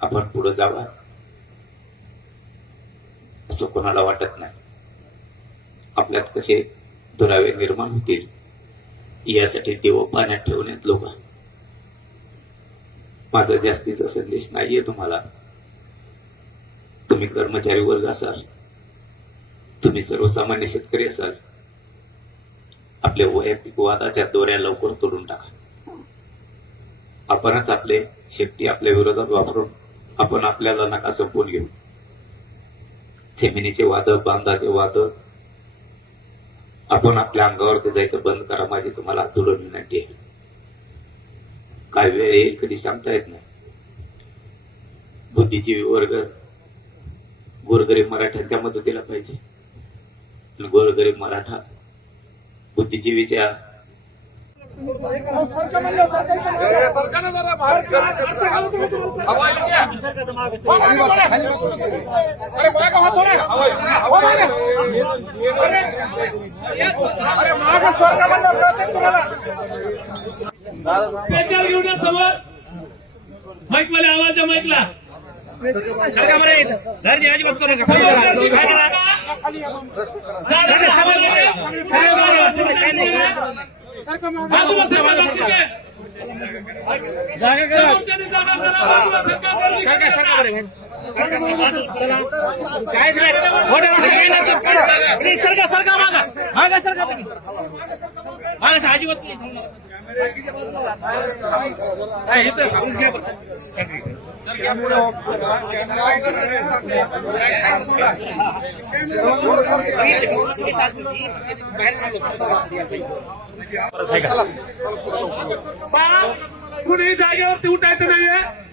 आपण पुढे जावा. असं कोणाला वाटत नाही. आपल्यात कसे दुरावे निर्माण होतील यासाठी देव पाण्यात ठेवण्यात लोक माझा जास्तीचा संदेश नाहीये तुम्हाला. तुम्ही कर्मचारी वर्ग असाल. तुम्ही सर्वसामान्य शेतकरी असाल. आपल्या वैयक्तिक वादाच्या दोऱ्या लवकर तोडून टाका. आपणच आपले शक्ती आपल्या विरोधात वापरून आपण आपल्याला नका संपवून घेऊ? जमिनीचे वादक बांधाचे वादक. आपण आपल्या अंगावरती जायचं बंद करा माझी तुम्हाला आंदोलन विनंती आहे. काय वेळ येईल कधी सांगता येत नाही. बुद्धिजीवी वर्ग गोरगरीब मराठ्यांच्या मदतीला पाहिजे. गोरगरीब मराठा बुद्धिजीवीच्या अरे मागं व्हा थोडं. हो मागं. अरे अरे मागं स्वर्गामधलं तुम्हाला पेचार घेऊन या समोर माईक मला आवाज द्या माईकला सरका यायचं. धरणी अजिबात करू नका. काय सरका सरका मागा मागा सरका तुम्ही. सर, अजिबात नाही. कुणी जागेवरती उठायचं नाहीये.